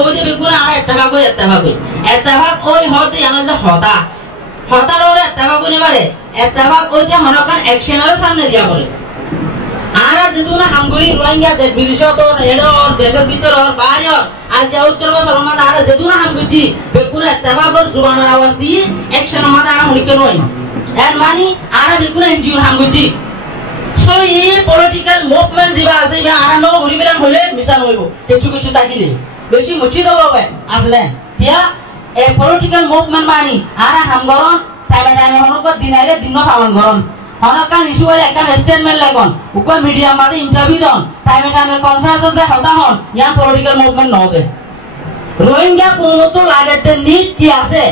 হইতে বেগুনা আর এত্তাভাগ ওই হতে জানা হতা হতার ওরে এত্তাভাগ নেবারে এত্তাভাগ ওইতে হনকান অ্যাকশনের সামনে দিয়া বলে আর যেহেতু না হাঙ্গুরি রোহিঙ্গা দেশ বিদেশত এডর দেশের ভিতর বাইরে আর যে উত্তর বছর আর যেহেতু না হাঙ্গুজি বেগুনা এত্তাভাগর জুবানের আওয়াজ দিয়ে অ্যাকশন আমাদের আর হইকে নয় এর মানে আর বেগুনা এনজিও হাঙ্গুজি সো এই পলিটিক্যাল মুভমেন্ট যেবা আছে বা আর ন ঘুরিবেলান হলে মিশান হইব কিছু তাকিলে বেশি মুচিত হবে আসলে দিয়া এ পলিটিক্যাল মুভমেন্ট মানে আর হামগরন টাইমে হনক দিনাইলে দিন পালন করন হনকান ইস্যু হলে একটা স্টেটমেন্ট লাগন উপর মিডিয়া মাঝে ইন্টারভিউ দন টাইমে কনফারেন্স আছে হতা হন ইয়ান পলিটিক্যাল মুভমেন্ট নজে রোহিঙ্গা কোমত লাগেতে নিট কি আছে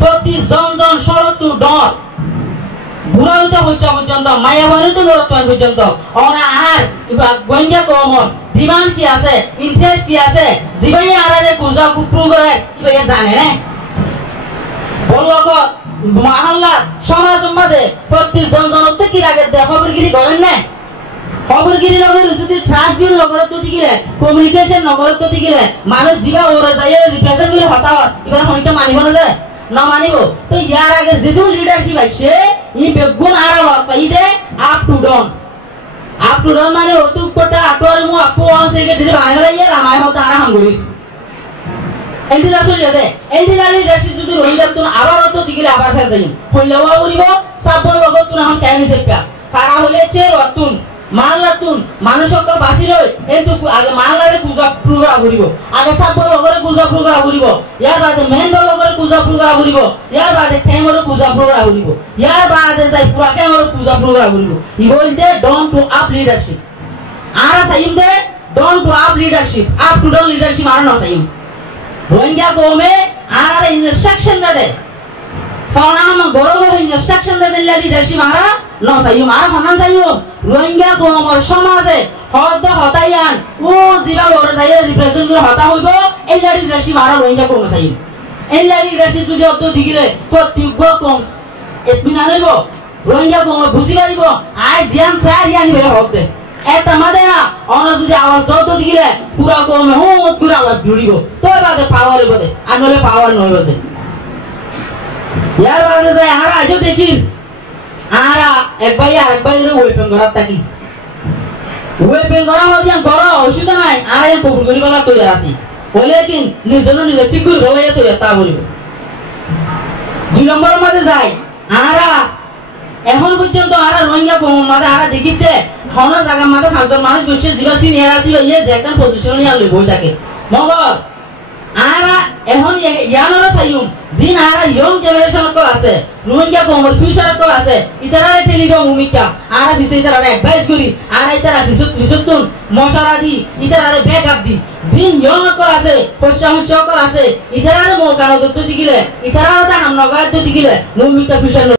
প্রতি জন শরতু ডর বুড়াউতে হইছে পর্যন্ত মায়াবাড়িতে লড়তোয়ান পর্যন্ত ওরা আর গোয়েন্দা কমর ডিমান্ড কি আছে ইন্টারেস্ট কি আছে জীবাই আরারে কুজা কুপ্রু করে কিবা জানে না বললক মহল্লা সমাজ সম্বন্ধে প্রতি জনজনতে কি লাগে খবরগিরি করেন না খবরগিরি লগের যদি ট্রান্সবিল লগের তো দিগিলে কমিউনিকেশন লগের তো দিগিলে মানুষ জীবা ওরে যায় রিপ্রেজেন্ট করে হতা হয় এবার হইতে মানিব না যায় না মানিব তো ইয়ার আগে যেহেতু লিডারশিপ আছে ই বেগুন আর পাই দে আপ টু ডাউন মানে অতু কোটা আটোর মু আপু আছে কে দিলে বানাইলা ইয়ার আমায় হতা আর হাঙ্গুরি এন্ডিলা চলে দে এন্ডিলা লিডারশিপ যদি রোহিঙ্গা তুন আবার তো দিগিলে আবার ফের যাই হইলাও করিব সাবর লগত তুন হন টাইম সেপা কারা হলে চের অতুন মানলাতুন মানুষক বাসি রই কিন্তু আগে মানলারে পূজা প্রোগ্রাম করিব আগে সাবর লগরে পূজা প্রোগ্রাম করিব ইয়ার বাদে মেহেন্দ্র লগরে পূজা প্রোগ্রাম করিব ইয়ার বাদে থেমর পূজা প্রোগ্রাম করিব ইয়ার বাদে যাই পুরা কেমর পূজা প্রোগ্রাম করিব ই বলতে ডন টু আপ লিডারশিপ আর সাইম দে down to up leadership up to down leadership আর না সাইম রোহিঙ্গা কমে আর ইনস্ট্রাকশন দে ফনাম গরো ইনস্ট্রাকশন দে লিডারশিপ আর না সাইম আর হনান সাইম রোহিঙ্গা কমর সমাজে হদ হতায়ান ও জিবা ওরে যায় রিপ্রেজেন্ট করে হতা হইব এই লিডারশিপ আর রোহিঙ্গা কম সাইম এই লিডারশিপ যদি অত দিগিলে প্রত্যেক কমস এতমিনা হইব রোহিঙ্গা কম বুঝি পারিব আই জিয়ান চাই ইয়ানি বেলে হক দে এটা মাদে না অন যদি আওয়াজ দাও তো দিগিলে পুরা কমে হুত পুরা আওয়াজ জুড়িব তো বাদে পাওয়ার হইব দে আর নলে পাওয়ার নইব দে ইয়ার বাদে যায় আর আজও দেখি আর এক ভাই ওয়েপেন করার থাকি ওয়েপেন করা হদিয়া গড় অসুবিধা নাই আর এ কবুল করি বলা তৈরি আছি বলে কি নিজে ঠিক করে বলে তৈরি তা বলিব 2 নম্বরের মাঝে যায় আর এখন পর্যন্ত আর রোহিঙ্গা কম মাঝে আর দেখিতে হন জায়গা মাঝে 5 জন মানুষ বসে জিবা সিনিয়র আছে ইয়ে যেখান পজিশন নিয়ে আনলে বই থাকে মগর আর এখন ইয়ানরা চাইম জিন আর ইয়ং জেনারেশন কো আছে রোহিঙ্গা কমর ফিউচার কো আছে ইতারা টেলিগ্রাম ভূমিকা আর বিসে ইতারা অ্যাডভাইস করি আর ইতারা বিশুতুন মশারা দি ইতারা ব্যাকআপ দি জিন ইয়ং কো আছে পশ্চিম চক আছে ইতারা মো কারো দত্ত দিগিলে ইতারা হামনগর দত্ত দিগিলে ভূমিকা ফিউচার